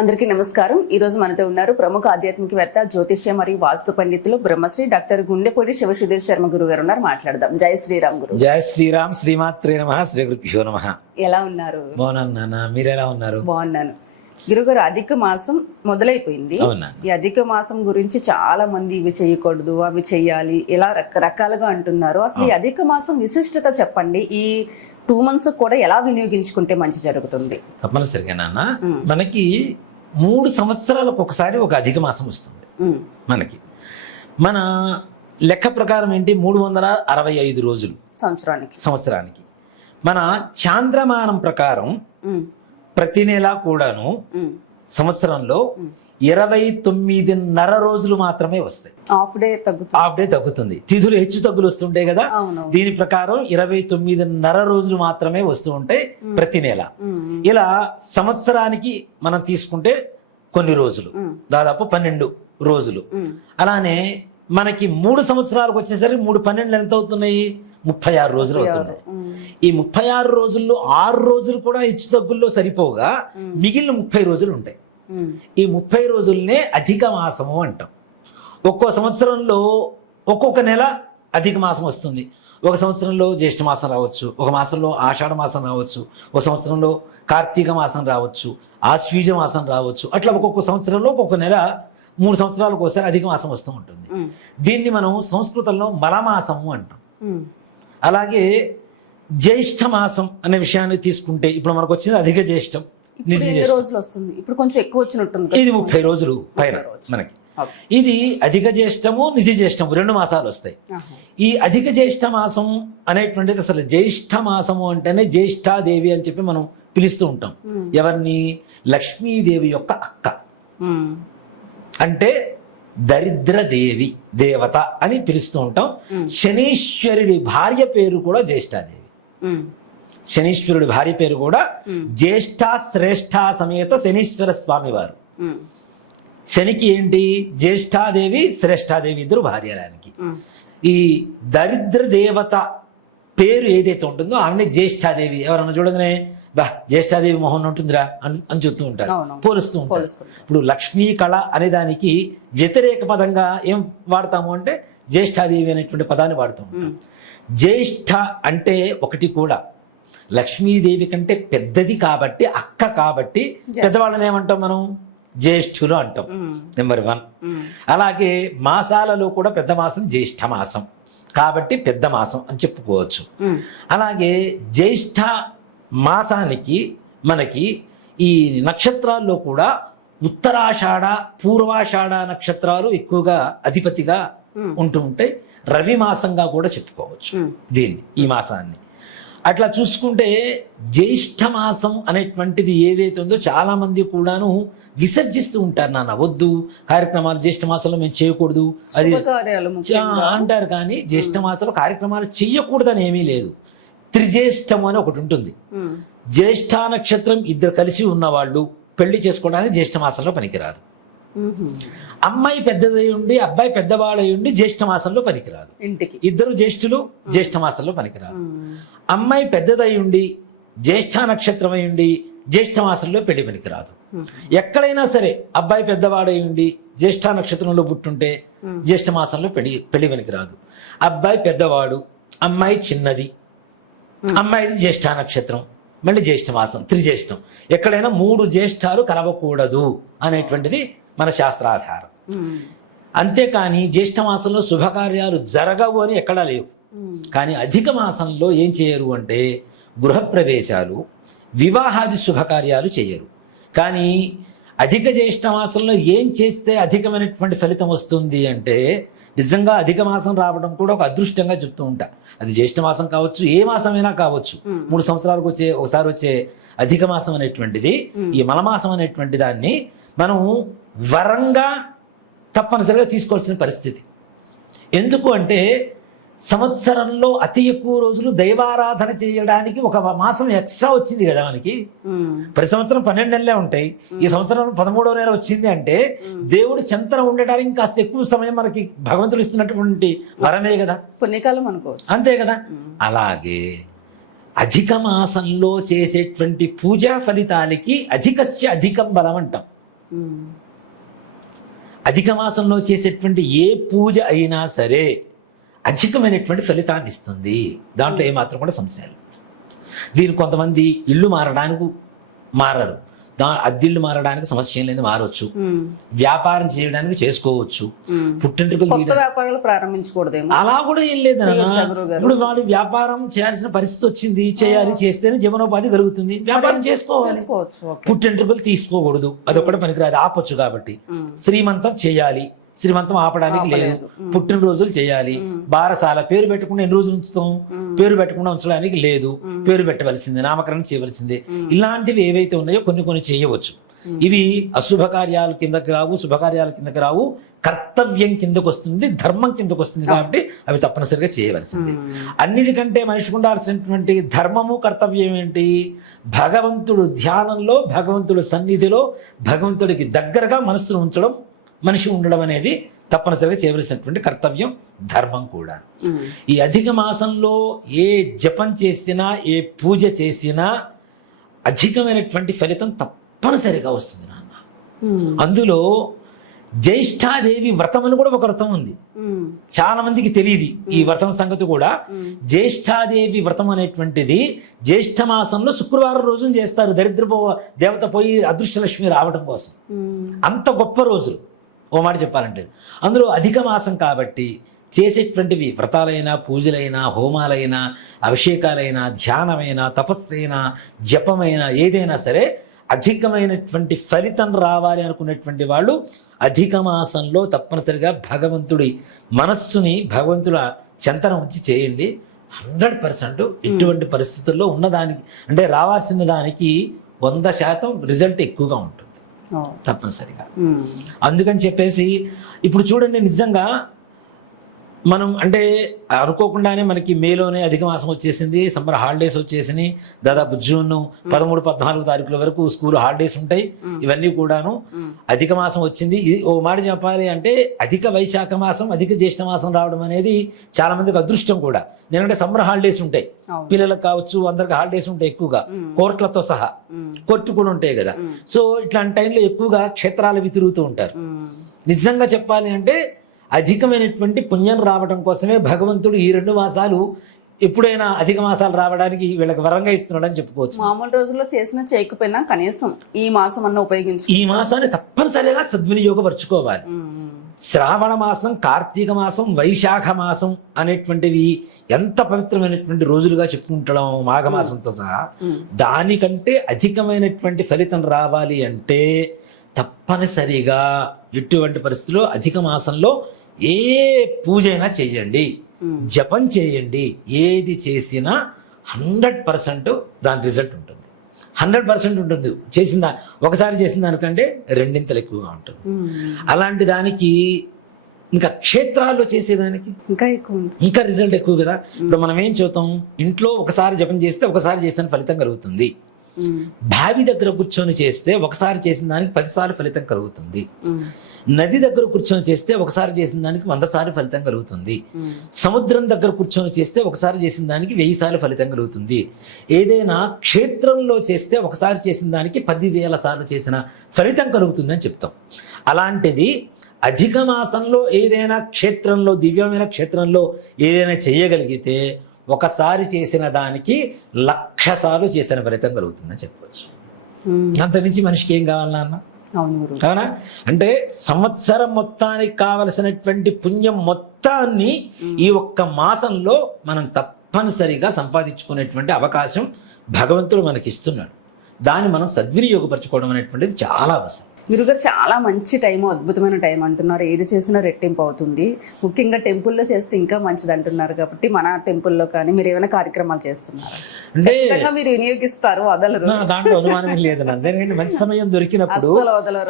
అందరికీ నమస్కారం. ఈ రోజు మనతో ఉన్నారు ప్రముఖ ఆధ్యాత్మికవేత్త, జ్యోతిష్య మరియు వాస్తు పండితులు బ్రహ్మశ్రీ డాక్టర్ గుండెపూడి శివసుధీర్ శర్మ గురువు గారు ఉన్నారు. మాట్లాడదాం. జై శ్రీరామ్ గురు. జై శ్రీరామ్. శ్రీమాత్రే నమః. శ్రీ గురుభ్యో నమః. ఎలా ఉన్నారు? బాగున్నాను. మీరు ఎలా ఉన్నారు? బాగున్నాను. గురుగారు, అధిక మాసం మొదలైపోయింది. ఈ అధిక మాసం గురించి చాలా మంది ఇవి చేయకూడదు, అవి చెయ్యాలి, ఇలా రకరకాలుగా అంటున్నారు. అసలు ఈ అధిక మాసం విశిష్టత చెప్పండి. ఈ 2 months కూడా ఎలా వినియోగించుకుంటే మంచి జరుగుతుంది? తప్పనిసరిగా నాన్న, మనకి 3 సంవత్సరాలకు ఒకసారి ఒక అధిక మాసం వస్తుంది. మనకి మన లెక్క ప్రకారం ఏంటి, 365 రోజులు సంవత్సరానికి. మన చాంద్రమానం ప్రకారం ప్రతి నెల కూడాను సంవత్సరంలో 29.5 రోజులు మాత్రమే వస్తాయి. హాఫ్ డే తగ్గుతుంది. తిథులు హెచ్చు తగ్గులు వస్తుంటాయి కదా. దీని ప్రకారం 29.5 రోజులు మాత్రమే వస్తూ ఉంటాయి ప్రతి నెల. ఇలా సంవత్సరానికి మనం తీసుకుంటే కొన్ని రోజులు, దాదాపు 12 రోజులు. అలానే మనకి 3 సంవత్సరాలకు వచ్చేసరికి 3 12 ఎంత అవుతున్నాయి, 36 రోజులు అవుతున్నాయి. ఈ 36 రోజుల్లో 6 రోజులు కూడా హెచ్చు తగ్గుల్లో సరిపోగా మిగిలిన 30 రోజులు ఉంటాయి. ఈ 30 రోజులనే అధిక మాసము అంటాం. ఒక్కో సంవత్సరంలో ఒక్కొక్క నెల అధిక మాసం వస్తుంది. ఒక సంవత్సరంలో జ్యేష్ఠ మాసం రావచ్చు, ఒక మాసంలో ఆషాఢ మాసం రావచ్చు, ఒక సంవత్సరంలో కార్తీక మాసం రావచ్చు, ఆశ్వీజ మాసం రావచ్చు. అట్లా ఒక్కొక్క సంవత్సరంలో ఒక్కొక్క నెల 3 సంవత్సరాలకు ఒకసారి అధిక మాసం వస్తూ ఉంటుంది. దీన్ని మనం సంస్కృతంలో మలమాసము అంటాం. అలాగే జ్యేష్ఠ మాసం అనే విషయాన్ని తీసుకుంటే ఇప్పుడు మనకు వచ్చింది అధిక జ్యేష్టం, రోజులు వస్తుంది. ఇప్పుడు కొంచెం ఎక్కువ వచ్చినట్టుంది. ఇది 30 రోజులు పైన మనకి. ఇది అధిక జ్యేష్టము, నిజ జ్యేష్టము 2 మాసాలు వస్తాయి. ఈ అధిక జ్యేష్ఠ మాసం అనేటువంటిది, అసలు జ్యేష్ఠ మాసము అంటేనే జ్యేష్ఠాదేవి అని చెప్పి మనం పిలుస్తూ ఉంటాం. ఎవరిని? లక్ష్మీదేవి యొక్క అక్క, అంటే దరిద్రదేవి దేవత అని పిలుస్తూ ఉంటాం. శనీశ్వరుడి భార్య పేరు కూడా జ్యేష్ఠాదేవి. శనీశ్వరుడి భార్య పేరు కూడా జ్యేష్ఠ శ్రేష్ఠ సమేత శనీశ్వర స్వామి వారు. శనికి ఏంటి, జ్యేష్ఠాదేవి శ్రేష్ఠాదేవి ఇద్దరు భార్యరానికి. ఈ దరిద్ర దేవత పేరు ఏదైతే ఉంటుందో ఆమె జ్యేష్ఠాదేవి. ఎవరన్నా చూడగానే బా జ్యేష్ఠాదేవి మొహన్ ఉంటుందిరా అని చెప్తూ ఉంటారు, పోలుస్తూ ఉంటారు. ఇప్పుడు లక్ష్మీ కళ అనే దానికి వ్యతిరేక పదంగా ఏం వాడతాము అంటే జ్యేష్ఠాదేవి అనేటువంటి పదాన్ని వాడుతూ ఉంటాం. జ్యేష్ఠ అంటే ఒకటి కూడా లక్ష్మీదేవి కంటే పెద్దది కాబట్టి, అక్క కాబట్టి పెద్దవాళ్ళని ఏమంటాం మనం? జ్యేష్ఠులు అంటాం. నెంబర్ 1. అలాగే మాసాలలో కూడా పెద్ద మాసం జ్యేష్ఠ మాసం కాబట్టి పెద్ద మాసం అని చెప్పుకోవచ్చు. అలాగే జ్యేష్ఠ మాసానికి మనకి ఈ నక్షత్రాల్లో కూడా ఉత్తరాషాఢ, పూర్వాషాఢ నక్షత్రాలు ఎక్కువగా అధిపతిగా ఉంటూ ఉంటాయి. రవి మాసంగా కూడా చెప్పుకోవచ్చు దీన్ని, ఈ మాసాన్ని. అట్లా చూసుకుంటే జ్యేష్ఠ మాసం అనేటువంటిది ఏదైతే ఉందో చాలా మంది కూడాను విసర్జిస్తూ ఉంటారు. నాన్న వద్దు, కార్యక్రమాలు జ్యేష్ఠ మాసంలో మేము చేయకూడదు అది అంటారు. కానీ జ్యేష్ఠ మాసంలో కార్యక్రమాలు చెయ్యకూడదని ఏమీ లేదు. త్రిజ్యేష్టము అని ఒకటి ఉంటుంది. జ్యేష్ఠ నక్షత్రం ఇద్దరు కలిసి ఉన్నవాళ్ళు పెళ్లి చేసుకోవడానికి జ్యేష్ఠ మాసంలో పనికిరాదు. అమ్మాయి పెద్దదై ఉండి అబ్బాయి పెద్దవాడై ఉండి జ్యేష్ఠ మాసంలో పనికిరాదు. ఇంటికి ఇద్దరు జ్యేష్ఠులు జ్యేష్ఠ మాసంలో పనికిరాదు. అమ్మాయి పెద్దదై ఉండి జ్యేష్ఠ నక్షత్రం అయి ఉండి జ్యేష్ఠ మాసంలో పెళ్లి పనికిరాదు. ఎక్కడైనా సరే అబ్బాయి పెద్దవాడై ఉండి జ్యేష్ఠ నక్షత్రంలో పుట్టుంటే జ్యేష్ఠ మాసంలో పెళ్లి పనికిరాదు. అబ్బాయి పెద్దవాడు, అమ్మాయి చిన్నది, అమ్మాయిది జ్యేష్ఠ నక్షత్రం, మళ్ళీ జ్యేష్ఠ మాసం, త్రిజ్యేష్టం. ఎక్కడైనా 3 జ్యేష్ఠాలు కలవకూడదు అనేటువంటిది మన శాస్త్రాధారం. అంతేకాని జ్యేష్ఠ మాసంలో శుభకార్యాలు జరగవు అని ఎక్కడా లేవు. కానీ అధిక మాసంలో ఏం చేయరు అంటే గృహప్రవేశాలు, వివాహాది శుభకార్యాలు చేయరు. కానీ అధిక జ్యేష్ఠ మాసంలో ఏం చేస్తే అధికమైనటువంటి ఫలితం వస్తుంది అంటే, నిజంగా అధిక మాసం రావడం కూడా ఒక అదృష్టంగా చెప్తూ ఉంటా. అది జ్యేష్ఠ మాసం కావచ్చు, ఏ మాసమైనా కావచ్చు. 3 సంవత్సరాలకు ఒకసారి వచ్చే అధిక మాసం అనేటువంటిది, ఈ మలమాసం అనేటువంటి దాన్ని మనం వరంగా తప్పనిసరిగా తీసుకోవాల్సిన పరిస్థితి. ఎందుకు అంటే సంవత్సరంలో అతి ఎక్కువ రోజులు దైవారాధన చేయడానికి ఒక మాసం ఎక్స్ట్రా వచ్చింది కదా మనకి. ప్రతి సంవత్సరం 12 నెలలే ఉంటాయి. ఈ సంవత్సరం 13వ నెల వచ్చింది అంటే దేవుడు చెంతన ఉండడానికి కాస్త ఎక్కువ సమయం మనకి భగవంతుడు ఇస్తున్నటువంటి వరమే కదా, పుణ్యకాలం అనుకోవచ్చు. అంతే కదా. అలాగే అధిక మాసంలో చేసేటువంటి పూజా ఫలితాలకి అధికస్య అధికం బలం అంటాం. అధిక మాసంలో చేసేటువంటి ఏ పూజ అయినా సరే అధికమైనటువంటి ఫలితాన్ని ఇస్తుంది. దాంట్లో ఏమాత్రం కూడా సమస్య లేదు. దీనికి కొంతమంది ఇల్లు మారడానికి మారరు, అద్దిల్లు మారడానికి సమస్య ఏం లేదు, మారవచ్చు. వ్యాపారం చేయడానికి చేసుకోవచ్చు. పుట్టింటికలు వ్యాపారాలు ప్రారంభించకూడదేమో అలా కూడా ఏం లేదు. ఇప్పుడు వాళ్ళు వ్యాపారం చేయాల్సిన పరిస్థితి వచ్చింది, చేయాలి, చేస్తేనే జీవనోపాధి కలుగుతుంది. వ్యాపారం చేసుకోవాలి. పుట్టింటికలు తీసుకోకూడదు, అదొకటి పనికిరాదు, ఆపొచ్చు. కాబట్టి శ్రీమంతం చేయాలి, శ్రీమంతం ఆపడానికి లేదు. పుట్టినరోజులు చేయాలి, బారసాల పేరు పెట్టకుండా ఎన్ని రోజులు ఉంచుతాం, పేరు పెట్టకుండా ఉంచడానికి లేదు, పేరు పెట్టవలసిందే, నామకరణం చేయవలసిందే. ఇలాంటివి ఏవైతే ఉన్నాయో కొన్ని కొన్ని చేయవచ్చు. ఇవి అశుభ కార్యాల కిందకి రావు, శుభకార్యాల కిందకి రావు, కర్తవ్యం కిందకు వస్తుంది, ధర్మం కిందకు వస్తుంది. కాబట్టి అవి తప్పనిసరిగా చేయవలసిందే. అన్నిటికంటే మనిషికి ఉండాల్సినటువంటి ధర్మము, కర్తవ్యం ఏంటి? భగవంతుడు ధ్యానంలో, భగవంతుడు సన్నిధిలో, భగవంతుడికి దగ్గరగా మనస్సును ఉంచడం, మనిషి ఉండడం అనేది తప్పనిసరిగా చేయవలసినటువంటి కర్తవ్యం, ధర్మం కూడా. ఈ అధిక మాసంలో ఏ జపం చేసినా, ఏ పూజ చేసినా అధికమైనటువంటి ఫలితం తప్పనిసరిగా వస్తుంది నాన్న. అందులో జ్యేష్ఠాదేవి వ్రతం అని కూడా ఒక వ్రతం ఉంది. చాలా మందికి తెలియదు ఈ వ్రతం సంగతి కూడా. జ్యేష్ఠాదేవి వ్రతం అనేటువంటిది జ్యేష్ఠ మాసంలో శుక్రవారం రోజున చేస్తారు, దరిద్రపో దేవత పోయి అదృష్టలక్ష్మి రావడం కోసం. అంత గొప్ప రోజులు ఓ మాట చెప్పాలంటే. అందులో అధిక మాసం కాబట్టి చేసేటువంటివి వ్రతాలైనా, పూజలైనా, హోమాలైనా, అభిషేకాలైనా, ధ్యానమైనా, తపస్సైనా, జపమైనా, ఏదైనా సరే అధికమైనటువంటి ఫలితం రావాలి అనుకునేటువంటి వాళ్ళు అధిక మాసంలో తప్పనిసరిగా భగవంతుడి మనస్సుని భగవంతుల చెంతన ఉంచి చేయండి. 100% ఇటువంటి పరిస్థితుల్లో ఉన్నదానికి అంటే రావాల్సిన దానికి 100% రిజల్ట్ ఎక్కువగా ఉంటుంది తప్పనిసరిగా. అందుకని చెప్పేసి ఇప్పుడు చూడండి, నిజంగా మనం అంటే అనుకోకుండానే మనకి మేలోనే అధిక మాసం వచ్చేసింది, సమ్మర్ హాలిడేస్ వచ్చేసినాయి. దాదాపు జూన్ 13-14 తారీఖుల వరకు స్కూల్ హాలిడేస్ ఉంటాయి. ఇవన్నీ కూడాను అధిక మాసం వచ్చింది. ఓ మాట చెప్పాలి అంటే అధిక వైశాఖ మాసం, అధిక జ్యేష్ఠ మాసం రావడం అనేది చాలా మందికి అదృష్టం కూడా. ఎందుకంటే సమ్మర్ హాలిడేస్ ఉంటాయి, పిల్లలకు కావచ్చు, అందరికి హాలిడేస్ ఉంటాయి ఎక్కువగా, కోర్టులతో సహా. కోర్టు కూడా ఉంటాయి కదా. సో ఇట్లాంటి టైంలో ఎక్కువగా క్షేత్రాలు తిరుగుతూ ఉంటారు. నిజంగా చెప్పాలి అంటే అధికమైనటువంటి పుణ్యం రావడం కోసమే భగవంతుడు ఈ 2 మాసాలు ఎప్పుడైనా అధిక మాసాలు రావడానికి వీళ్ళకి వరంగా ఇస్తున్నాడని చెప్పుకోవచ్చు. మామూలు రోజుల్లో చేసినా చేయకపోయినా కనీసం ఈ మాసం అన్న ఉపయోగించు, ఈ మాసాన్ని తప్పనిసరిగా సద్వినియోగపరచుకోవాలి. శ్రావణ మాసం, కార్తీక మాసం, వైశాఖ మాసం అనేటువంటివి ఎంత పవిత్రమైనటువంటి రోజులుగా చెప్పుకుంటాం మాఘమాసంతో సహా. దానికంటే అధికమైనటువంటి ఫలితం రావాలి అంటే తప్పనిసరిగా ఎటువంటి పరిస్థితుల్లో అధిక మాసంలో ఏ పూజ అయినా చేయండి, జపం చేయండి, ఏది చేసినా 100% దాని రిజల్ట్ ఉంటుంది. 100% ఉంటుంది. ఒకసారి చేసిన దానికంటే 2 ఎక్కువగా ఉంటుంది. అలాంటి దానికి ఇంకా క్షేత్రాల్లో చేసేదానికి ఇంకా రిజల్ట్ ఎక్కువ కదా. ఇప్పుడు మనం ఏం చూద్దాం, ఇంట్లో ఒకసారి జపం చేస్తే ఒకసారి చేసిన ఫలితం కలుగుతుంది. బావి దగ్గర కూర్చొని చేస్తే ఒకసారి చేసిన దానికి 10 సార్లు ఫలితం కలుగుతుంది. నది దగ్గర కూర్చొని చేస్తే ఒకసారి చేసిన దానికి 100 సార్లు ఫలితం కలుగుతుంది. సముద్రం దగ్గర కూర్చొని చేస్తే ఒకసారి చేసిన దానికి 1000 సార్లు ఫలితం కలుగుతుంది. ఏదైనా క్షేత్రంలో చేస్తే ఒకసారి చేసిన దానికి 10,000 సార్లు చేసిన ఫలితం కలుగుతుంది అని చెప్తాం. అలాంటిది అధిక మాసంలో ఏదైనా క్షేత్రంలో, దివ్యమైన క్షేత్రంలో ఏదైనా చేయగలిగితే ఒకసారి చేసిన దానికి 1,00,000 సార్లు చేసిన ఫలితం కలుగుతుందని చెప్పవచ్చు. అంతమించి మనిషికి ఏం కావాలన్నా అన్న? అవునా? అంటే సంవత్సరం మొత్తానికి కావలసినటువంటి పుణ్యం మొత్తాన్ని ఈ ఒక్క మాసంలో మనం తప్పనిసరిగా సంపాదించుకునేటువంటి అవకాశం భగవంతుడు మనకి ఇస్తున్నాడు. దాన్ని మనం సద్వినియోగపరచుకోవడం అనేటువంటిది చాలా అవసరం. గురుగారు, చాలా మంచి టైం, అద్భుతమైన టైం అంటున్నారు. ఏది చేసినా రెట్టింపు అవుతుంది. ముఖ్యంగా టెంపుల్లో చేస్తే ఇంకా మంచిది అంటున్నారు. కాబట్టి మన టెంపుల్లో కానీ మీరు ఏమైనా కార్యక్రమాలు చేస్తున్నారు అంటే మీరు వినియోగిస్తారు, వదలరు, దాంట్లో అనుమానం లేదు. ఎందుకంటే మంచి సమయం దొరికినప్పుడు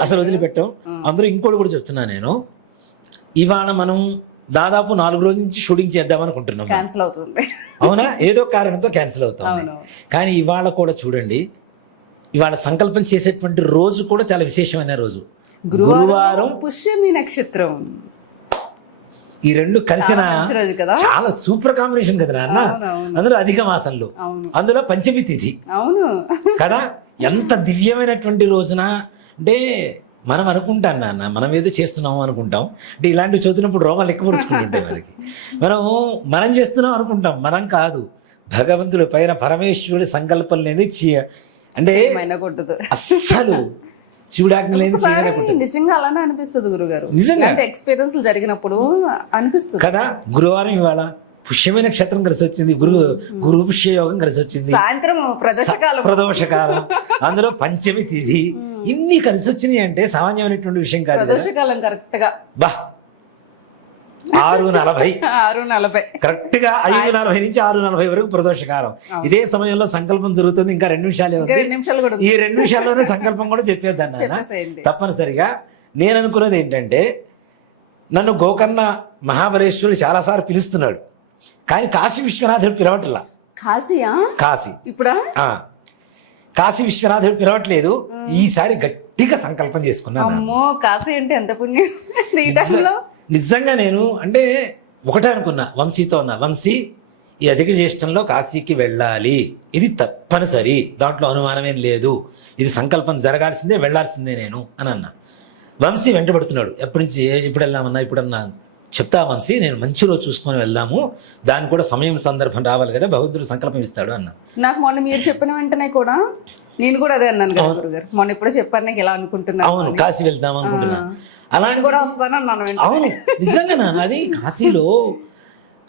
అసలు వదిలిపెట్టాం. అందరూ ఇంకోటి కూడా చెప్తున్నా నేను, ఇవాళ మనం దాదాపు 4 రోజుల నుంచి షూటింగ్ చేద్దాం అనుకుంటున్నాం, క్యాన్సిల్ అవుతుంది. అవునా? ఏదో కారణంతో క్యాన్సిల్ అవుతాం. కానీ ఇవాళ కూడా చూడండి, ఇవాళ సంకల్పం చేసేటువంటి రోజు కూడా చాలా విశేషమైన రోజు. గురువారం, పుష్యమి నక్షత్రం, ఈ 2 కలిసిన చాలా సూపర్ కాంబినేషన్ కదా నాన్న. అందులో అధిక మాసంలో, అందులో పంచమి తిథి. అవును కదా. ఎంత దివ్యమైనటువంటి రోజున అంటే మనం అనుకుంటాం నాన్న, మనం ఏదో చేస్తున్నాం అనుకుంటాం. అంటే ఇలాంటివి చదువుతున్నప్పుడు రోమాలు లెక్క పొడుచుకుంటుంటాయి మనకి. మనం చేస్తున్నాం అనుకుంటాం, మనం కాదు. భగవంతుడి పైన పరమేశ్వరుడి సంకల్పం లేని అంటే కొట్టదు అస్సలు శివుడాజ్ఞ లేని నిజంగా అలానే అనిపిస్తుంది గురుగారు. నిజంగా అంటే ఎక్స్పీరియన్స్ జరిగినప్పుడు అనిపిస్తుంది కదా. గురువారం ఇవాళ పుష్యమైన నక్షత్రం కలిసి వచ్చింది, గురు పుష్య యోగం కలిసి వచ్చింది, సాయంత్రం ప్రదోషకాలం, అందులో పంచమి తిథి, ఇన్ని కలిసి వచ్చినాయి అంటే సామాన్యమైనటువంటి విషయం కాదు. ప్రదోషకాలం కరెక్ట్ గా బా 6:40 కరెక్ట్ గా 5:40 నుంచి 6:40 వరకు ప్రదోషకాలం. ఇదే సమయంలో సంకల్పం జరుగుతుంది. ఇంకా 2 నిమిషాలే ఉంది. ఈ 2 నిమిషాల్లోనే సంకల్పం కూడా చెప్పేద్దాన్ని తప్పనిసరిగా. నేను అనుకున్నది ఏంటంటే, నన్ను గోకర్ణ మహాబలేశ్వరుడు చాలాసార్లు పిలుస్తున్నాడు, కానీ కాశీ విశ్వనాథుడు పిలవట్లా. కాశీ ఇప్పుడా కాశీ విశ్వనాథుడు పిలవట్లేదు. ఈసారి గట్టిగా సంకల్పం చేసుకున్నాను. కాశీ అంటే ఎంత పుణ్యం. నిజంగా నేను అంటే ఒకటే అనుకున్నా, వంశీతో ఉన్నా, వంశీ ఈ అధిక జ్యేష్టంలో కాశీకి వెళ్ళాలి, ఇది తప్పనిసరి, దాంట్లో అనుమానమేం లేదు, ఇది సంకల్పం జరగాల్సిందే, వెళ్ళాల్సిందే నేను అని అన్నా. వంశీ వెంటబడుతున్నాడు, ఎప్పటి నుంచి ఎప్పుడు వెళ్దామన్నా, ఇప్పుడన్నా చెప్తా వంశీ, నేను మంచి రోజు చూసుకొని వెళ్దాము, దానికి కూడా సమయం సందర్భం రావాలి కదా, భగవంతుడు సంకల్పం ఇస్తాడు అన్న. నాకు మొన్న మీరు చెప్పిన వెంటనే కూడా నేను కూడా అదే అన్నాను కదా గురుగారు, మొన్న ఎప్పుడో చెప్పారు నాకు ఇలా అనుకుంటున్నాను. అవును, కాశీ వెళ్దాం అనుకుంటున్నా, అలాంటి కూడా వస్తానన్నాను. అవును నిజంగా నాన్న, అది కాశీలో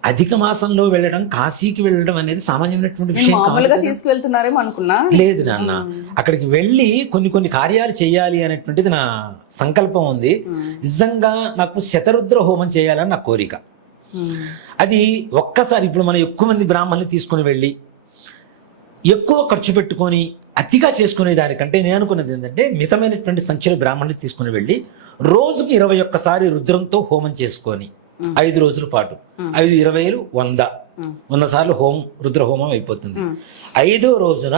అధిక మాసంలో వెళ్ళడం, కాశీకి వెళ్ళడం అనేది సామాన్యమైనటువంటి విషయం. మామూలుగా తీసుకువెళ్తున్నారేమో అనుకున్నా. లేదు నాన్న, అక్కడికి వెళ్ళి కొన్ని కార్యాలు చేయాలి అనేటువంటిది నా సంకల్పం ఉంది. నిజంగా నాకు శతరుద్ర హోమం చేయాలని నా కోరిక. అది ఒక్కసారి ఇప్పుడు మనం ఎక్కువ మంది బ్రాహ్మణులు తీసుకుని వెళ్ళి ఎక్కువ ఖర్చు పెట్టుకొని అతిగా చేసుకునే దానికంటే నేను అనుకున్నది ఏంటంటే, మితమైనటువంటి సంఖ్యలో బ్రాహ్మణులు తీసుకుని వెళ్ళి రోజుకి 21 సారి రుద్రంతో హోమం చేసుకొని 5 రోజుల పాటు 5, 20, 100 సార్లు రుద్ర హోమం అయిపోతుంది. 5వ రోజున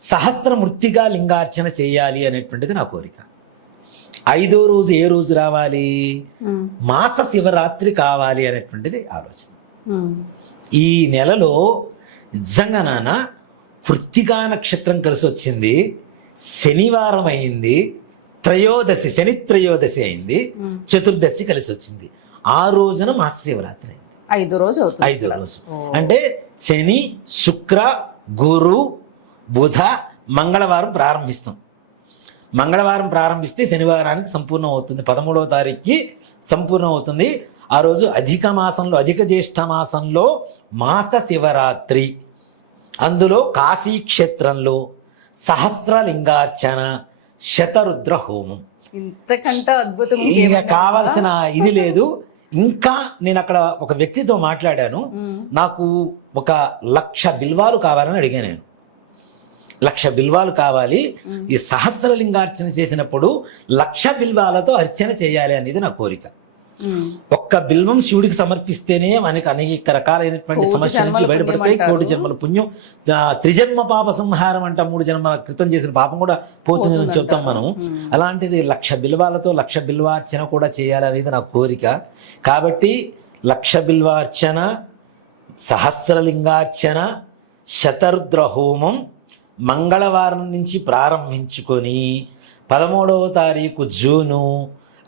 సహస్రమూర్తిగా లింగార్చన చేయాలి అనేటువంటిది నా కోరిక. 5వ రోజు ఏ రోజు రావాలి? మాస శివరాత్రి కావాలి అనేటువంటిది ఆలోచన. ఈ నెలలో నిజంగా నాన్న కృత్తికా నక్షత్రం కలిసి వచ్చింది, శనివారం అయింది, త్రయోదశి, శని త్రయోదశి అయింది, చతుర్దశి కలిసి వచ్చింది. ఆ రోజున మహాశివరాత్రి అయింది. 5వ రోజు అవుతుంది. 5వ రోజు అంటే శని, శుక్ర, గురు, బుధ, మంగళవారం ప్రారంభిస్తాం. మంగళవారం ప్రారంభిస్తే శనివారానికి సంపూర్ణం అవుతుంది, 13వ తారీఖుకి సంపూర్ణం అవుతుంది. ఆ రోజు అధిక మాసంలో, అధిక జ్యేష్ఠ మాసంలో మాస శివరాత్రి. అందులో కాశీ క్షేత్రంలో సహస్రలింగార్చన, శతరుద్ర హోమం. ఇంతకంటే అద్భుతం ఇక కావాల్సిన ఇది లేదు. ఇంకా నేను అక్కడ ఒక వ్యక్తితో మాట్లాడాను, నాకు 1,00,000 బిల్వాలు కావాలని అడిగాను. నేను 1,00,000 బిల్వాలు కావాలి, ఈ సహస్రలింగార్చన చేసినప్పుడు 1,00,000 బిల్వాలతో అర్చన చేయాలి అనేది నా కోరిక. ఒక్క బిల్వం శివుడికి సమర్పిస్తేనే మనకి అనేక రకాలైనటువంటి సమస్యల నుంచి బయటపడతాయి. 1,00,00,000 జన్మల పుణ్యం, త్రిజన్మ పాప సంహారం అంట, 3 జన్మల క్రితం చేసిన పాపం కూడా పోతుందని చెప్తాం మనం. అలాంటిది 1,00,000 బిల్వాలతో 1,00,000 బిల్వార్చన కూడా చేయాలనేది నా కోరిక. కాబట్టి 1,00,000 బిల్వార్చన, సహస్రలింగార్చన, శతరుద్ర హోమం మంగళవారం నుంచి ప్రారంభించుకొని 13వ తారీఖు జూను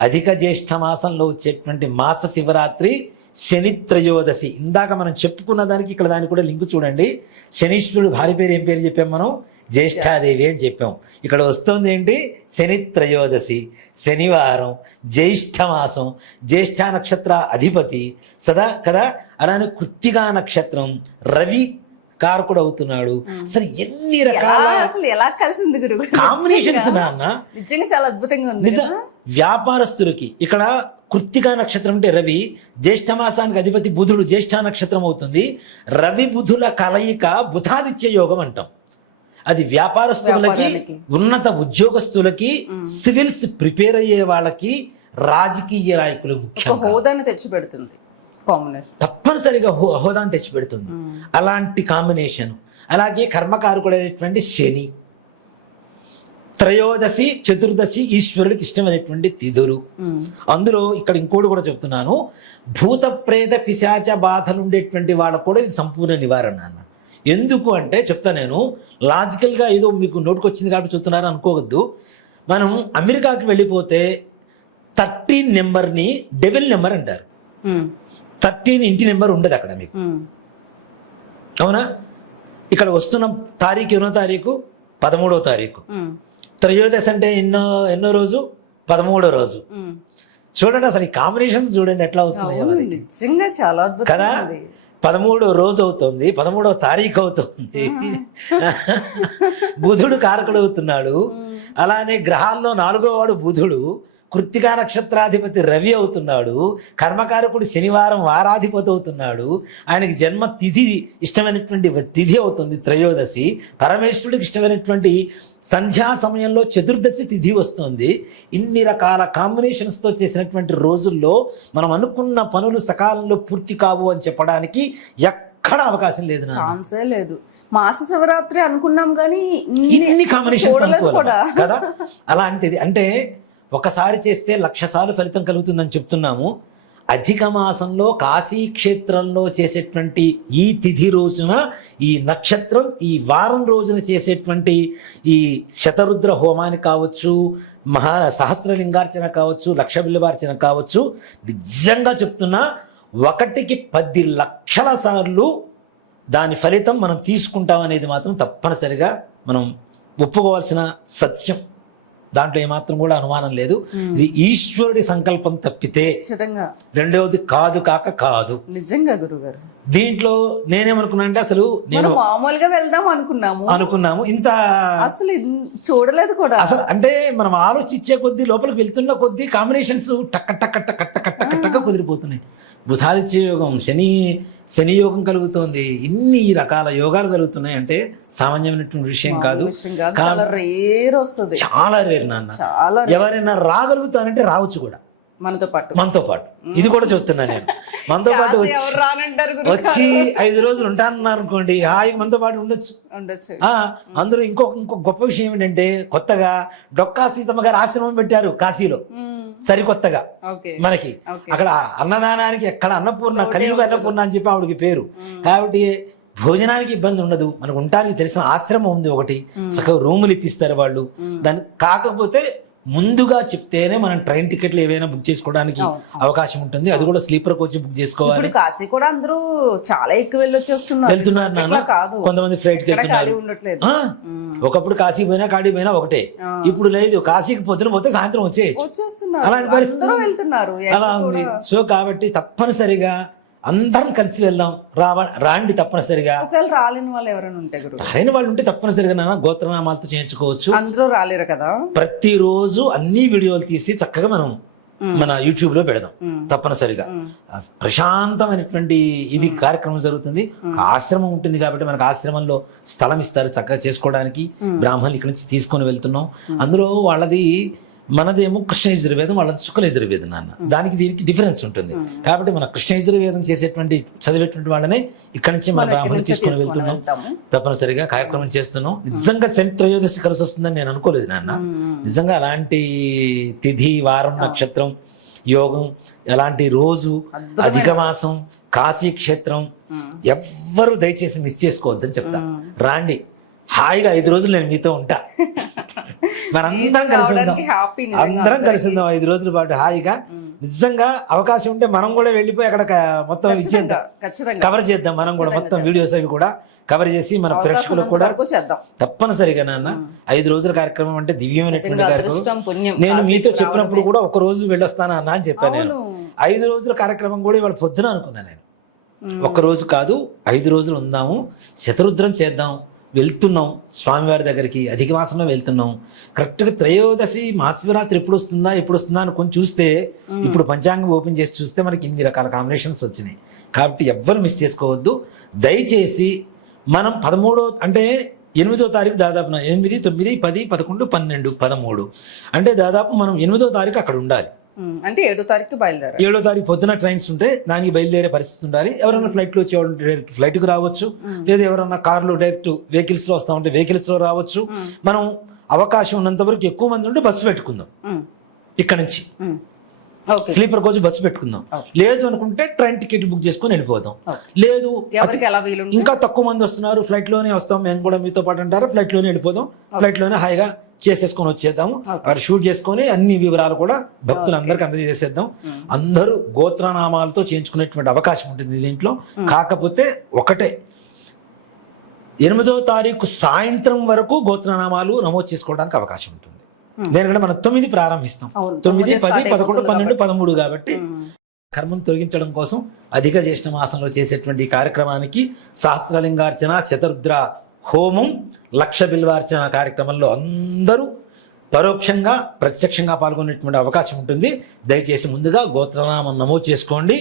అధిక జ్యేష్ఠ మాసంలో వచ్చేటువంటి మాస శివరాత్రి, శని త్రయోదశి. ఇందాక మనం చెప్పుకున్న దానికి ఇక్కడ దానికి కూడా లింక్ చూడండి. శనీశ్వరుడు భార్య పేరు ఏం పేరు చెప్పాం మనం? జ్యేష్ఠాదేవి అని చెప్పాం. ఇక్కడ వస్తుంది ఏంటి? శని త్రయోదశి, శనివారం, జ్యేష్ఠ మాసం, జ్యేష్ఠ నక్షత్ర అధిపతి కదా. అలానే కృత్తికా నక్షత్రం, రవి కారకుడు అవుతున్నాడు. అసలు ఎన్ని రకాల ఎలా కలిసింది గురువు కాంబినేషన్స్ నాన్న, నిజంగా చాలా అద్భుతంగా ఉంది. వ్యాపారస్తులకి ఇక్కడ కృత్తికా నక్షత్రం అంటే రవి, జ్యేష్ఠ మాసానికి అధిపతి బుధుడు, జ్యేష్ఠ నక్షత్రం అవుతుంది. రవి బుధుల కలయిక బుధాదిత్య యోగం అంటాం. అది వ్యాపారస్తులకి, ఉన్నత ఉద్యోగస్తులకి, సివిల్స్ ప్రిపేర్ అయ్యే వాళ్ళకి, రాజకీయ నాయకులు ముఖ్యంగా హోదాను తెచ్చిపెడుతుంది. తప్పనిసరిగా హోదాను తెచ్చిపెడుతుంది అలాంటి కాంబినేషన్. అలాగే కర్మకారకుడైనటువంటి శని, త్రయోదశి, చతుర్దశి ఈశ్వరుడికి ఇష్టమైనటువంటి తిథులు. అందులో ఇక్కడ ఇంకోటి కూడా చెప్తున్నాను, భూత ప్రేత పిశాచ బాధలు ఉండేటువంటి వాళ్ళకు కూడా ఇది సంపూర్ణ నివారణ అన్న. ఎందుకు అంటే చెప్తా, నేను లాజికల్గా ఏదో మీకు నోటుకొచ్చింది కాబట్టి చెప్తున్నారు అనుకోవద్దు. మనం అమెరికాకి వెళ్ళిపోతే 13 నెంబర్ని డెవిల్ నెంబర్ అంటారు. 13 ఇంటి నెంబర్ ఉండదు అక్కడ మీకు, అవునా? ఇక్కడ వస్తున్న తారీఖు ఎన్నో తారీఖు? 13వ తారీఖు. త్రయోదశి అంటే ఎన్నో రోజు? 13వ రోజు. చూడండి అసలు ఈ కాంబినేషన్స్ చూడండి ఎట్లా వస్తున్నాయో మనకి. నిజంగా చాలా అద్భుతం కదా, 13వ రోజు అవుతుంది, 13వ తారీఖు అవుతుంది. బుధుడు కారకుడు అవుతున్నాడు. అలానే గ్రహాల్లో 4వ వాడు బుధుడు, కృత్తికా నక్షత్రాధిపతి రవి అవుతున్నాడు, కర్మకారకుడు శనివారం వారాధిపతి అవుతున్నాడు, ఆయనకి జన్మ తిథి ఇష్టమైనటువంటి తిథి అవుతుంది త్రయోదశి, పరమేశ్వరుడికి ఇష్టమైనటువంటి సంధ్యా సమయంలో చతుర్దశి తిథి వస్తుంది. ఇన్ని రకాల కాంబినేషన్స్తో చేసినటువంటి రోజుల్లో మనం అనుకున్న పనులు సకాలంలో పూర్తి కావు అని చెప్పడానికి ఎక్కడ అవకాశం లేదు, ఛాన్సే లేదు. మాస శివరాత్రి అనుకున్నాం కానీ ఇన్ని కాంబినేషన్స్ కూడా కదా. అలాంటిది అంటే ఒకసారి చేస్తే 1,00,000 సార్లు ఫలితం కలుగుతుందని చెప్తున్నాము. అధిక మాసంలో కాశీ క్షేత్రంలో చేసేటువంటి ఈ తిథి రోజున, ఈ నక్షత్రం, ఈ వారం రోజున చేసేటువంటి ఈ శతరుద్ర హోమాన్ని కావచ్చు, సహస్రలింగార్చన కావచ్చు, లక్ష బిల్లువార్చన కావచ్చు, నిజంగా చెప్తున్నా 1కి 10 లక్షల సార్లు దాని ఫలితం మనం తీసుకుంటాం అనేది మాత్రం తప్పనిసరిగా మనం ఒప్పుకోవాల్సిన సత్యం. దాంట్లో ఏమాత్రం కూడా అనుమానం లేదు. ఇది ఈశ్వరుడి సంకల్పం తప్పితే రెండవది కాదు. నిజంగా గురుగారు, దీంట్లో నేనేమనుకున్నా అంటే అసలు నేను మామూలుగా వెళ్దాం అనుకున్నాము, ఇంత అసలు చూడలేదు కూడా. అసలు అంటే మనం ఆలోచించే కొద్దీ, లోపలికి వెళ్తున్న కొద్దీ కాంబినేషన్స్ టక్క కుదిరిపోతున్నాయి. బుధాదిత్య యోగం, శని యోగం కలుగుతోంది, ఇన్ని రకాల యోగాలు కలుగుతున్నాయి అంటే సామాన్యమైనటువంటి విషయం కాదు. చాలా రేర్ వస్తుంది, చాలా రేర్ నాన్న. ఎవరైనా రాగలుగుతానంటే రావచ్చు కూడా మనతో పాటు. ఇది కూడా చెప్తున్నా నేను. మనతో పాటు వచ్చి 5 రోజులు ఉంటానన్నారు అనుకోండి, హాయిగా మనతో పాటు ఉండొచ్చు. అందులో ఇంకో గొప్ప విషయం ఏంటంటే, కొత్తగా డొక్కా సీతమ్మ గారు ఆశ్రమం పెట్టారు కాశీలో, సరికొత్తగా మనకి. అక్కడ అన్నదానానికి ఎక్కడ అన్నపూర్ణ, కలియుగ అన్నపూర్ణ అని చెప్పి ఆవిడకి పేరు. కాబట్టి భోజనానికి ఇబ్బంది ఉండదు, మనకు ఉండడానికి తెలిసిన ఆశ్రమం ఉంది ఒకటి, చక్కగా రూములు ఇప్పిస్తారు వాళ్ళు. దాన్ని కాకపోతే ముందుగా చెప్తేనే మనం ట్రైన్ టికెట్లు ఏవైనా బుక్ చేసుకోవడానికి అవకాశం ఉంటుంది. అది కూడా స్లీపర్ కోచ్ బుక్ చేసుకోవాలి. కాశీ కూడా అందరూ చాలా ఎక్కువ వెళ్తున్నారు నాన్న. కొంతమంది ఫ్లైట్ కి వెళ్తున్నారు. ఒకప్పుడు కాశీ పోయినా కాడి పోయినా ఒకటే, ఇప్పుడు లేదు. కాశీకి పొద్దున పోతే సాయంత్రం వచ్చేయచ్చు, అలాంటి పరిస్థితి అలా ఉంది. సో కాబట్టి తప్పనిసరిగా అందరం కలిసి వెళ్దాం, రాండి తప్పనిసరిగా. రాలేని వాళ్ళు ఉంటే తప్పనిసరిగా నాన్న గోత్రనామాలతో చేయించుకోవచ్చు. అందరూ రాలేరు కదా. ప్రతిరోజు అన్ని వీడియోలు తీసి చక్కగా మనం మన యూట్యూబ్ లో పెడదాం తప్పనిసరిగా. ప్రశాంతమైనటువంటి ఇది కార్యక్రమం జరుగుతుంది. ఆశ్రమం ఉంటుంది కాబట్టి మనకు ఆశ్రమంలో స్థలం ఇస్తారు చక్కగా చేసుకోవడానికి. బ్రాహ్మణులు ఇక్కడి నుంచి తీసుకొని వెళ్తున్నాం. అందులో వాళ్ళది, మనదేమో కృష్ణ యజుర్వేదం, వాళ్ళది శుక్ల యజుర్వేదం నాన్న. దానికి దీనికి డిఫరెన్స్ ఉంటుంది. కాబట్టి మన కృష్ణ యజుర్వేదం చేసేటువంటి చదివేటువంటి వాళ్ళనే ఇక్కడి నుంచి మన బ్రాహ్మణులు తీసుకొని వెళ్తున్నాం. తప్పనిసరిగా కార్యక్రమం చేస్తున్నాం. నిజంగా శని త్రయోదశి కలిసి వస్తుందని నేను అనుకోలేదు నాన్న. నిజంగా అలాంటి తిథి, వారం, నక్షత్రం, యోగం, ఎలాంటి రోజు, అధిక మాసం, కాశీ క్షేత్రం ఎవ్వరూ దయచేసి మిస్ చేసుకోవద్దని చెప్తా. రాండి, హాయిగా 5 రోజులు నేను మీతో ఉంటా. మనందరం కలిసి ఉందాం, 5 రోజుల పాటు హాయిగా. నిజంగా అవకాశం ఉంటే మనం కూడా వెళ్ళిపోయి అక్కడ మొత్తం ఇచ్చేద్దాం, కవర్ చేద్దాం. మనం కూడా మొత్తం వీడియోస్ అవి కూడా కవర్ చేసి మన ప్రేక్షకులకు కూడా తప్పనిసరిగా నాన్న. 5 రోజుల కార్యక్రమం అంటే దివ్యమైనటువంటి కార్యక్రమం. నేను మీతో చెప్పినప్పుడు కూడా 1 రోజు వెళ్ళొస్తానా అన్న అని చెప్పాను నేను. 5 రోజుల కార్యక్రమం కూడా ఇవాళ పొద్దున అనుకున్నాను నేను. 1 రోజు కాదు, 5 రోజులు ఉందాము, శతరుద్రం చేద్దాం. వెళ్తున్నాం స్వామివారి దగ్గరికి, అధిక మాసంలో వెళ్తున్నాం. కరెక్ట్గా త్రయోదశి మహాశివరాత్రి ఎప్పుడు వస్తుందా అని కొంచెం చూస్తే, ఇప్పుడు పంచాంగం ఓపెన్ చేసి చూస్తే మనకి ఇన్ని రకాల కాంబినేషన్స్ వచ్చినాయి. కాబట్టి ఎవ్వరు మిస్ చేసుకోవద్దు దయచేసి. మనం 13 అంటే 8వ తారీఖు దాదాపు 8, 9, 10, 11, 12, 13 అంటే దాదాపు మనం 8వ తారీఖు అక్కడ ఉండాలి. అంటే 7వ తారీఖు బయలుదేరాలి. 7వ తారీఖు పొద్దున ట్రైన్స్ ఉంటే దానికి బయలుదేరే పరిస్థితి ఉండాలి. ఎవరైనా ఫ్లైట్లో వచ్చేవాళ్ళు డైరెక్ట్ ఫ్లైట్కి రావచ్చు, లేదా ఎవరైనా కార్లో డైరెక్ట్ వెహికల్స్ లో వస్తా ఉంటే వెహికల్స్ లో రావచ్చు. మనం అవకాశం ఉన్నంత వరకు ఎక్కువ మంది ఉంటే బస్సు పెట్టుకుందాం, ఇక్కడ నుంచి స్లీపర్ కోచ్ బస్సు పెట్టుకుందాం. లేదు అనుకుంటే ట్రైన్ టికెట్ బుక్ చేసుకుని వెళ్ళిపోదాం. లేదు ఇంకా తక్కువ మంది వస్తున్నారు, ఫ్లైట్ లోనే వస్తాం మేము కూడా మీతో పాటు అంటారా, ఫ్లైట్ లోనే వెళ్ళిపోదాం. ఫ్లైట్ లోనే హాయిగా చేసేసుకొని వచ్చేద్దాము. అక్కడ షూట్ చేసుకొని అన్ని వివరాలు కూడా భక్తులందరికీ అందజేసేద్దాం. అందరూ గోత్రనామాలతో చేయించుకునేటువంటి అవకాశం ఉంటుంది దీంట్లో. కాకపోతే ఒకటే, 8వ తారీఖు సాయంత్రం వరకు గోత్రనామాలు నమోదు చేసుకోవడానికి అవకాశం ఉంటుంది. ఎందుకంటే మనం 9 ప్రారంభిస్తాం, 9, 10, 11, 12, 13 కాబట్టి కర్మను తొలగించడం కోసం అధిక జ్యేష్ఠ మాసంలో చేసేటువంటి కార్యక్రమానికి సహస్రలింగార్చన, శతరుద్ర హోమం, లక్ష బిల్వార్చన కార్యక్రమంలో అందరూ పరోక్షంగా ప్రత్యక్షంగా పాల్గొనేటువంటి అవకాశం ఉంటుంది. దయచేసి ముందుగా గోత్రనామం నమోదు చేసుకోండి.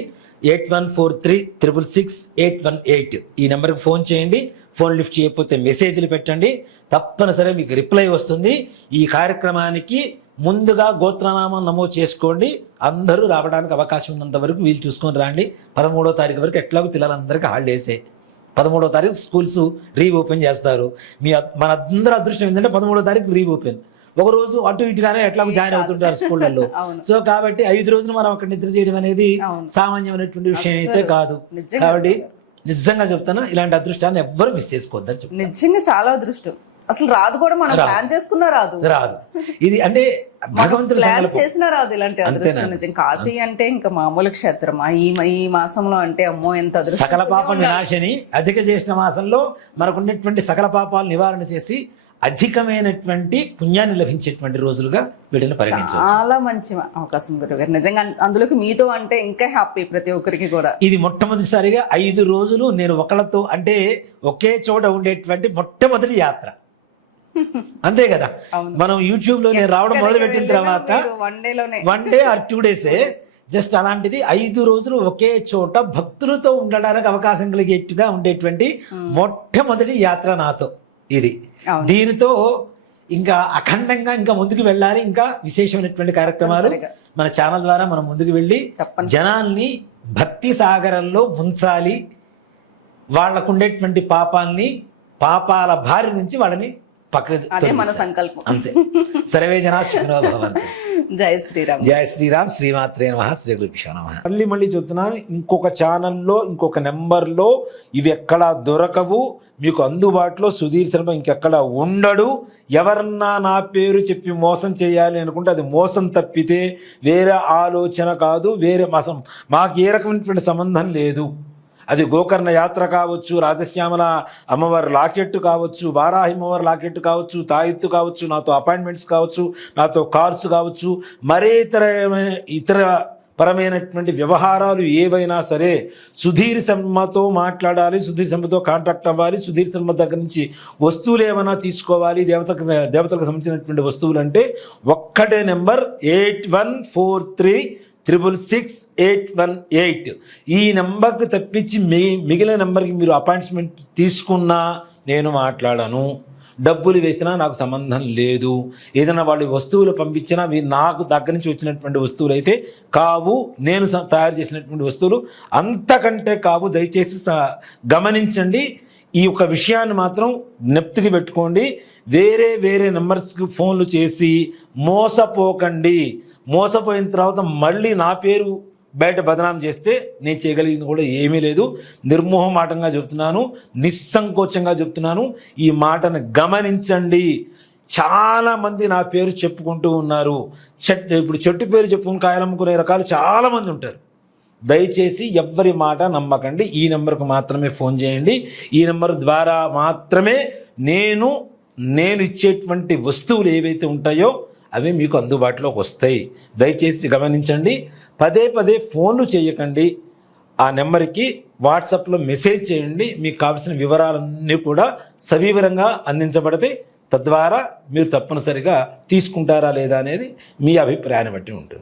8143666818 ఈ నెంబర్కి ఫోన్ చేయండి. ఫోన్ లిఫ్ట్ చేయకపోతే మెసేజ్లు పెట్టండి, తప్పనిసరిగా మీకు రిప్లై వస్తుంది. ఈ కార్యక్రమానికి ముందుగా గోత్రనామం నమోదు చేసుకోండి. అందరూ రావడానికి అవకాశం ఉన్నంత వరకు వీలు చూసుకొని రండి. 13వ తారీఖు వరకు ఎట్లాగో పిల్లలందరికీ హాలిడేసే. 13వ తారీఖు స్కూల్స్ రీఓపెన్ చేస్తారు. మన అందరూ అదృష్టం ఏంటంటే 13వ తారీఖు రీఓపెన్. ఒక రోజు అటు ఇటుగానే ఎట్లాగో జాయిన్ అవుతుంటారు స్కూళ్ళల్లో. సో కాబట్టి 5 రోజులు మనం అక్కడ నిద్ర చేయడం అనేది సామాన్యమైనటువంటి విషయం అయితే కాదు. కాబట్టి నిజంగా చెప్తాను, ఇలాంటి అదృష్టాన్ని ఎవ్వరు మిస్ చేసుకోవద్దని చెప్తాను. నిజంగా చాలా అదృష్టం. అసలు రాదు కూడా, మనం ప్లాన్ చేసుకున్నా రాదు. ఇది అంటే భగవంతుడు ప్లాన్ చేసినా రాదు ఇలాంటి అదృష్టం. నిజం, కాశీ అంటే ఇంకా మామూలు క్షేత్రమా? ఈ మాసంలో అంటే అమ్మో ఎంత అదృష్టం. సకల పాప వినాశని అధిక జ్యేష్ఠ మాసంలో మనకున్నటువంటి సకల పాపాలు నివారణ చేసి అధికమైనటువంటి పుణ్యాన్ని లభించేటువంటి రోజులుగా వీటిని పరిగణించాలి. చాలా మంచి అవకాశం గురుగారు, నిజంగా. అందులోకి మీతో అంటే ఇంకా హ్యాపీ ప్రతి ఒక్కరికి కూడా. ఇది మొట్టమొదటిసారిగా 5 రోజులు నేను ఒకళ్ళతో అంటే ఒకే చోట ఉండేటువంటి మొట్టమొదటి యాత్ర. అంతే కదా, మనం యూట్యూబ్ లో నేను రావడం మొదలు పెట్టిన తర్వాత 1 డే ఆర్ 2 డేసే జస్ట్ అలాంటిది 5 రోజులు ఒకే చోట భక్తులతో ఉండడానికి అవకాశం కలిగేట్టుగా ఉండేటువంటి మొట్టమొదటి యాత్ర నాతో ఇది. దీనితో ఇంకా అఖండంగా ఇంకా ముందుకు వెళ్ళాలి. ఇంకా విశేషమైనటువంటి కార్యక్రమాలు మన ఛానల్ ద్వారా మనం ముందుకు వెళ్ళి జనాల్ని భక్తి సాగరంలో ముంచాలి. వాళ్లకు ఉండేటువంటి పాపాల బారి నుంచి వాళ్ళని అదే మన సంకల్పం. అంతే. సర్వే జనా సుఖినో భవంతు. జై శ్రీరామ్. జై శ్రీరామ్. శ్రీమాత్రే నమః. శ్రీ గురుభ్యో నమః. మళ్ళీ చెప్తున్నాను, ఇంకొక ఛానల్లో ఇంకొక నెంబర్లో ఇవి ఎక్కడా దొరకవు మీకు అందుబాటులో. సుధీర్ శర్మ ఇంకెక్కడ ఉండడు. ఎవరన్నా నా పేరు చెప్పి మోసం చేయాలి అనుకుంటే అది మోసం తప్పితే వేరే ఆలోచన కాదు, వేరే మాకు ఏ రకమైనటువంటి సంబంధం లేదు. అది గోకర్ణ యాత్ర కావచ్చు, రాజశ్యామల అమ్మవారి లాకెట్టు కావచ్చు, వారాహి అమ్మవారి లాకెట్టు కావచ్చు, తాయెత్తు కావచ్చు, నాతో అపాయింట్మెంట్స్ కావచ్చు, నాతో కార్స్ కావచ్చు, మరే ఇతర పరమైనటువంటి వ్యవహారాలు ఏవైనా సరే సుధీర్ శర్మతో మాట్లాడాలి, సుధీర్ శర్మతో కాంటాక్ట్ అవ్వాలి. సుధీర్ శర్మ దగ్గర నుంచి వస్తువులు ఏమైనా తీసుకోవాలి, దేవతలకు సంబంధించినటువంటి వస్తువులు అంటే ఒక్కటే నెంబర్ 8143666818. ఈ నెంబర్కి తప్పించి మిగిలిన నెంబర్కి మీరు అపాయింట్మెంట్ తీసుకున్నా నేను మాట్లాడను. డబ్బులు వేసినా నాకు సంబంధం లేదు. ఏదైనా వాళ్ళు వస్తువులు పంపించినా నాకు దగ్గర నుంచి వచ్చినటువంటి వస్తువులు అయితే కావు, నేను తయారు చేసినటువంటి వస్తువులు అంతకంటే కావు. దయచేసి గమనించండి. ఈ యొక్క విషయాన్ని మాత్రం నెప్తికి పెట్టుకోండి. వేరే నెంబర్స్కి ఫోన్లు చేసి మోసపోకండి. మోసపోయిన తర్వాత మళ్ళీ నా పేరు బయట బదనాం చేస్తే నేను చేయగలిగింది కూడా ఏమీ లేదు. నిర్మోహమాటంగా చెప్తున్నాను, నిస్సంకోచంగా చెప్తున్నాను. ఈ మాటను గమనించండి. చాలామంది నా పేరు చెప్పుకుంటూ ఉన్నారు. ఇప్పుడు చెట్టు పేరు చెప్పుకుని కాయలమ్ముకునే రకాలు చాలామంది ఉంటారు. దయచేసి ఎవ్వరి మాట నమ్మకండి. ఈ నెంబర్కు మాత్రమే ఫోన్ చేయండి. ఈ నెంబర్ ద్వారా మాత్రమే నేను ఇచ్చేటువంటి వస్తువులు ఏవైతే ఉంటాయో అవి మీకు అందుబాటులోకి వస్తాయి. దయచేసి గమనించండి. పదే ఫోన్లు చేయకండి. ఆ నెంబర్కి వాట్సాప్లో మెసేజ్ చేయండి. మీకు కావాల్సిన వివరాలన్నీ కూడా సవివరంగా అందించబడితే తద్వారా మీరు తప్పనిసరిగా తీసుకుంటారా లేదా అనేది మీ అభిప్రాయాన్ని బట్టి ఉంటుంది.